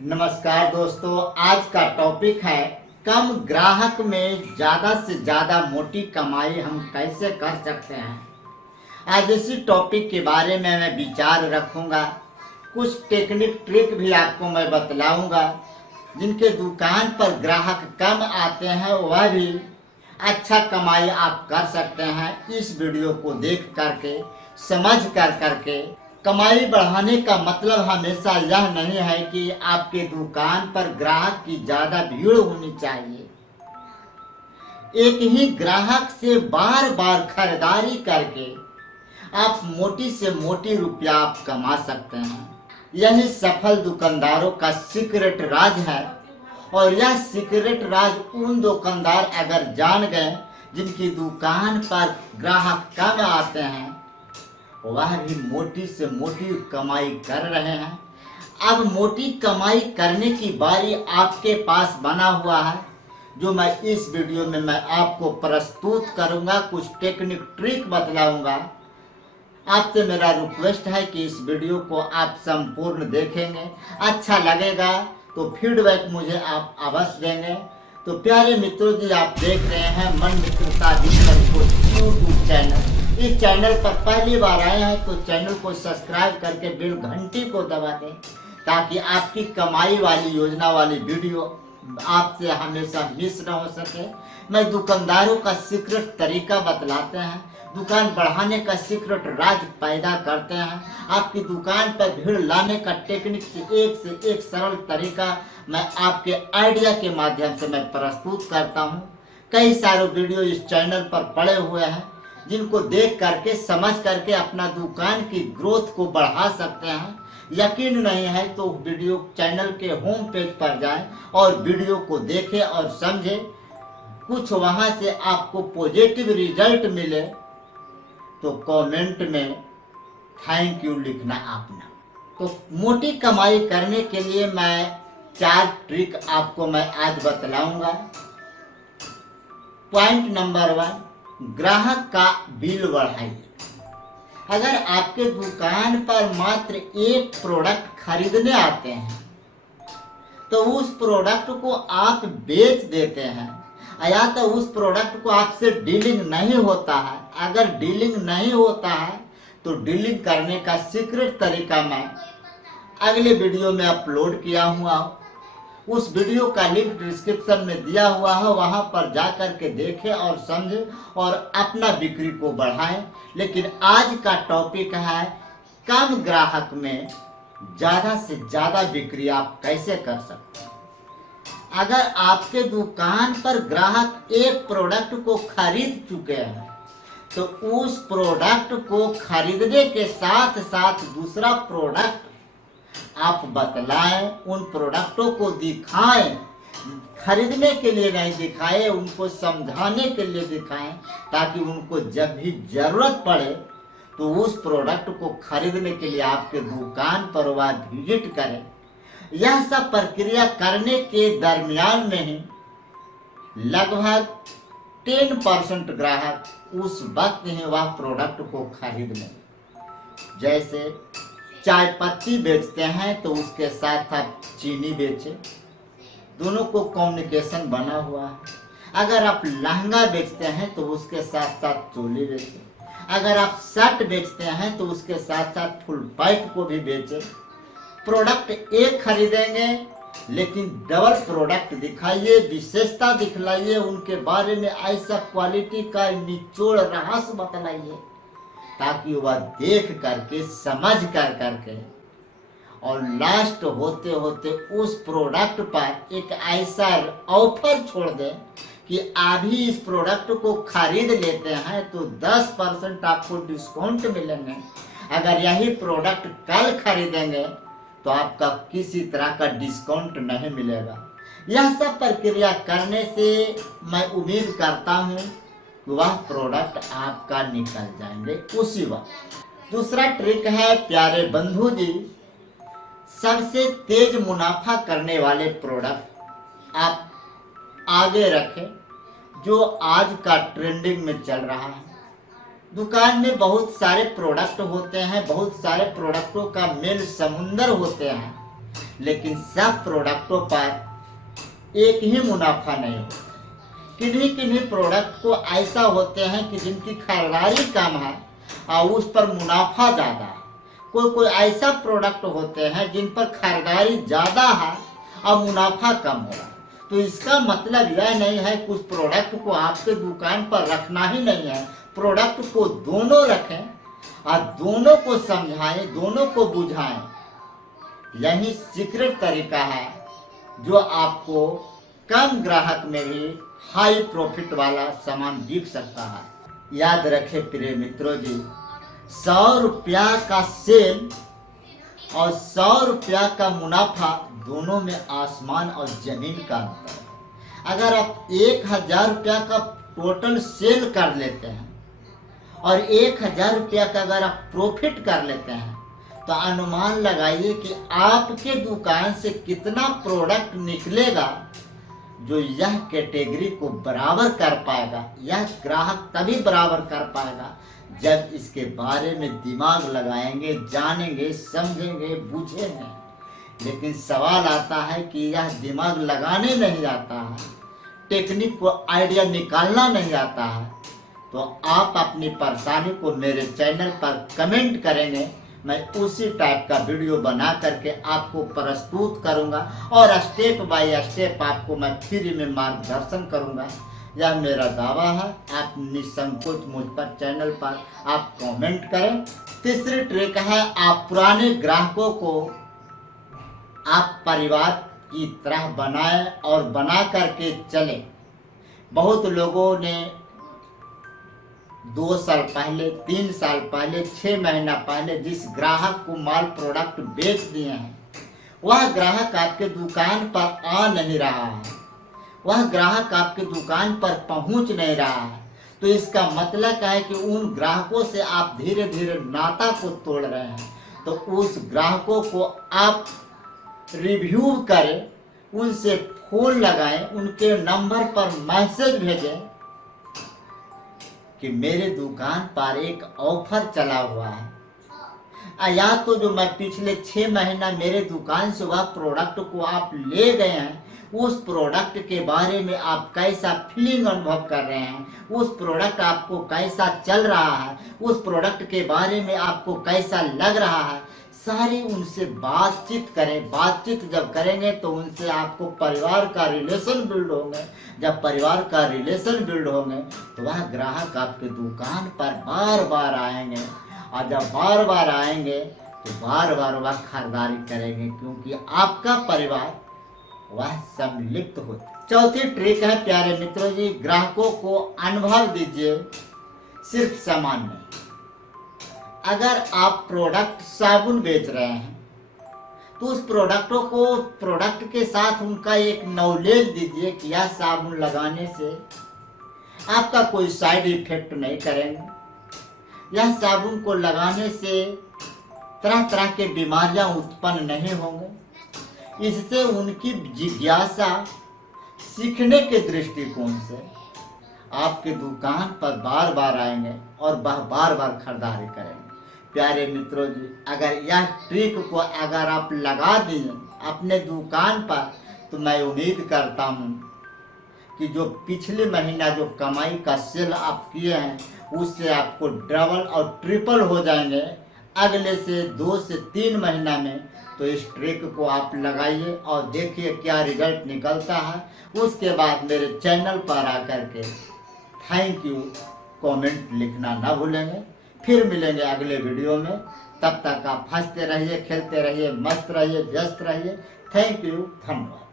नमस्कार दोस्तों, आज का टॉपिक है कम ग्राहक में ज़्यादा से ज़्यादा मोटी कमाई हम कैसे कर सकते हैं। आज इसी टॉपिक के बारे में मैं विचार रखूंगा। कुछ टेक्निक ट्रिक भी आपको मैं बतलाऊंगा जिनके दुकान पर ग्राहक कम आते हैं, वह भी अच्छा कमाई आप कर सकते हैं। इस वीडियो को देख करके समझ करके कमाई बढ़ाने का मतलब हमेशा यह नहीं है कि आपके दुकान पर ग्राहक की ज्यादा भीड़ होनी चाहिए। एक ही ग्राहक से बार बार खरीदारी करके आप मोटी से मोटी रुपया आप कमा सकते हैं। यही सफल दुकानदारों का सीक्रेट राज है। और यह सीक्रेट राज उन दुकानदार अगर जान गए जिनकी दुकान पर ग्राहक कम आते हैं, वह भी मोटी से मोटी कमाई कर रहे हैं। अब मोटी कमाई करने की बारी आपके पास बना हुआ है, जो मैं इस वीडियो में मैं आपको प्रस्तुत करूंगा। कुछ टेक्निक ट्रिक बतलाऊंगा। आपसे मेरा रिक्वेस्ट है कि इस वीडियो को आप संपूर्ण देखेंगे। अच्छा लगेगा तो फीडबैक मुझे आप अवश्य देंगे। तो प्यारे मित्रों जी, आप देख रहे हैं मन मित्रता यूट्यूब चैनल। इस चैनल पर पहली बार आए हैं तो चैनल को सब्सक्राइब करके बेल घंटी को दबा दें, ताकि आपकी कमाई वाली योजना वाली वीडियो आपसे हमेशा मिस न हो सके। मैं दुकानदारों का सीक्रेट तरीका बतलाते हैं, दुकान बढ़ाने का सीक्रेट राज पैदा करते हैं। आपकी दुकान पर भीड़ लाने का टेक्निक से एक सरल तरीका मैं आपके आइडिया के माध्यम से मैं प्रस्तुत करता हूं। कई सारे वीडियो इस चैनल पर पड़े हुए हैं, जिनको देख करके समझ करके अपना दुकान की ग्रोथ को बढ़ा सकते हैं। यकीन नहीं है तो वीडियो चैनल के होम पेज पर जाएं और वीडियो को देखें और समझें। कुछ वहां से आपको पॉजिटिव रिजल्ट मिले तो कमेंट में थैंक यू लिखना आप ना। तो मोटी कमाई करने के लिए मैं 4 ट्रिक आपको मैं आज बतलाऊंगा। पॉइंट नंबर 1, ग्राहक का बिल बढ़ाइए। अगर आपके दुकान पर मात्र एक प्रोडक्ट खरीदने आते हैं तो उस प्रोडक्ट को आप बेच देते हैं, या तो उस प्रोडक्ट को आपसे डीलिंग नहीं होता है। अगर डीलिंग नहीं होता है तो डीलिंग करने का सीक्रेट तरीका मैं अगले वीडियो में अपलोड किया हुआ। उस वीडियो का लिंक डिस्क्रिप्शन में दिया हुआ है, वहां पर जाकर के देखें और समझें और अपना बिक्री को बढ़ाएं। लेकिन आज का टॉपिक है कम ग्राहक में ज्यादा से ज्यादा बिक्री आप कैसे कर सकते हैं। अगर आपके दुकान पर ग्राहक एक प्रोडक्ट को खरीद चुके हैं तो उस प्रोडक्ट को खरीदने के साथ साथ दूसरा प्रोडक्ट आप बतलाएं, उन प्रोडक्टों को दिखाएं। खरीदने के लिए नहीं दिखाएं, उनको समझाने के लिए दिखाएं, ताकि उनको जब भी जरूरत पड़े तो उस प्रोडक्ट को खरीदने के लिए आपके दुकान पर वह विजिट करें। यह सब प्रक्रिया करने के दरमियान में ही लगभग 10% ग्राहक उस वक्त ही वह प्रोडक्ट को खरीद लें। जैसे चाय पत्ती बेचते हैं तो उसके साथ आप चीनी बेचें, दोनों को कम्युनिकेशन बना हुआ है। अगर आप लहंगा बेचते हैं तो उसके साथ साथ चोली बेचें। अगर आप शर्ट बेचते हैं तो उसके साथ साथ फुल पैंट को भी बेचें। प्रोडक्ट एक खरीदेंगे लेकिन डबल प्रोडक्ट दिखाइए, विशेषता दिखलाइए, उनके बारे में ऐसा क्वालिटी का निचोड़ रहस्य बतलाइए, ताकि वह देख करके समझ करके और लास्ट होते होते उस प्रोडक्ट पर एक ऐसा ऑफर छोड़ दें कि अभी इस प्रोडक्ट को खरीद लेते हैं तो 10% आपको डिस्काउंट मिलेंगे। अगर यही प्रोडक्ट कल खरीदेंगे तो आपका किसी तरह का डिस्काउंट नहीं मिलेगा। यह सब प्रक्रिया करने से मैं उम्मीद करता हूँ वह प्रोडक्ट आपका निकल जाएंगे उसी वक्त। दूसरा ट्रिक है प्यारे बंधु जी, सबसे तेज मुनाफा करने वाले प्रोडक्ट आप आगे रखें जो आज का ट्रेंडिंग में चल रहा है। दुकान में बहुत सारे प्रोडक्ट होते हैं, बहुत सारे प्रोडक्टों का मेल समुंदर होते हैं। लेकिन सब प्रोडक्टों पर एक ही मुनाफा नहीं होता। किन्हीं किन्हीं प्रोडक्ट को ऐसा होते हैं कि जिनकी खरीदारी कम है और उस पर मुनाफा ज़्यादा है। कोई कोई ऐसा प्रोडक्ट होते हैं जिन पर खरीदारी ज़्यादा है और मुनाफा कम हो रहा है। तो इसका मतलब यह नहीं है कि उस प्रोडक्ट को आपके दुकान पर रखना ही नहीं है। प्रोडक्ट को दोनों रखें और दोनों को समझाएं, दोनों को बुझाएं। यही सीक्रेट तरीका है जो आपको कम ग्राहक में भी हाई प्रॉफिट वाला सामान बिक सकता है। याद रखें प्रिय मित्रों जी, 100 रुपया का सेल और 100 रुपया का मुनाफा दोनों में आसमान और जमीन का अंतर है। अगर आप 1000 रुपया का टोटल सेल कर लेते हैं और 1000 रुपया का अगर आप प्रॉफिट कर लेते हैं तो अनुमान लगाइए कि आपके दुकान से कितना प्रोडक्ट निकलेगा जो यह कैटेगरी को बराबर कर पाएगा। यह ग्राहक तभी बराबर कर पाएगा जब इसके बारे में दिमाग लगाएंगे, जानेंगे, समझेंगे, बूझेंगे। लेकिन सवाल आता है कि यह दिमाग लगाने नहीं आता है, टेक्निक को आइडिया निकालना नहीं आता है, तो आप अपनी परेशानी को मेरे चैनल पर कमेंट करेंगे। मैं उसी टाइप का वीडियो बना करके आपको प्रस्तुत करूंगा और स्टेप बाय स्टेप आपको मैं फ्री में मार्गदर्शन करूंगा। यह मेरा दावा है। आप निसंकोच मुझ पर चैनल पर आप कमेंट करें। तीसरी ट्रिक है, आप पुराने ग्राहकों को आप परिवार की तरह बनाएं और बना करके चलें। बहुत लोगों ने 2 साल पहले, 3 साल पहले, 6 महीना पहले जिस ग्राहक को माल प्रोडक्ट बेच दिए हैं, वह ग्राहक आपके दुकान पर आ नहीं रहा है, वह ग्राहक आपके दुकान पर पहुंच नहीं रहा है। तो इसका मतलब क्या है कि उन ग्राहकों से आप धीरे धीरे नाता को तोड़ रहे हैं। तो उस ग्राहकों को आप रिव्यू करें, उनसे फोन लगाएं, उनके नंबर पर मैसेज भेजें कि मेरे दुकान पर एक ऑफर चला हुआ है, या तो जो मैं पिछले 6 महीना मेरे दुकान से वह प्रोडक्ट को आप ले गए हैं, उस प्रोडक्ट के बारे में आप कैसा फीलिंग अनुभव कर रहे हैं, उस प्रोडक्ट आपको कैसा चल रहा है, उस प्रोडक्ट के बारे में आपको कैसा लग रहा है, सारी उनसे बातचीत करें। बातचीत जब करेंगे तो उनसे आपको परिवार का रिलेशन बिल्ड होंगे। जब परिवार का रिलेशन बिल्ड होंगे तो वह ग्राहक आपके दुकान पर बार बार आएंगे, और जब बार बार आएंगे तो बार बार वह खरीदारी करेंगे, क्योंकि आपका परिवार वह सम्मिलित होता। चौथी ट्रिक है प्यारे मित्रों जी, ग्राहकों को अनुभव दीजिए, सिर्फ सामान नहीं। अगर आप प्रोडक्ट साबुन बेच रहे हैं तो उस प्रोडक्टों को प्रोडक्ट के साथ उनका एक नॉलेज दीजिए कि यह साबुन लगाने से आपका कोई साइड इफेक्ट नहीं करेंगे, यह साबुन को लगाने से तरह तरह के बीमारियां उत्पन्न नहीं होंगे। इससे उनकी जिज्ञासा सीखने के दृष्टिकोण से आपके दुकान पर बार बार आएंगे और वह बार बार खरीदारी करेंगे। प्यारे मित्रों जी, अगर यह ट्रिक को अगर आप लगा दिए अपने दुकान पर, तो मैं उम्मीद करता हूँ कि जो पिछले महीना जो कमाई का सेल आप किए हैं उससे आपको डबल और ट्रिपल हो जाएंगे अगले से 2 से 3 महीना में। तो इस ट्रिक को आप लगाइए और देखिए क्या रिजल्ट निकलता है। उसके बाद मेरे चैनल पर आकर के थैंक यू कमेंट लिखना ना भूलेंगे। फिर मिलेंगे अगले वीडियो में। तब तक आप हंसते रहिए, खेलते रहिए, मस्त रहिए, व्यस्त रहिए। थैंक यू, धन्यवाद।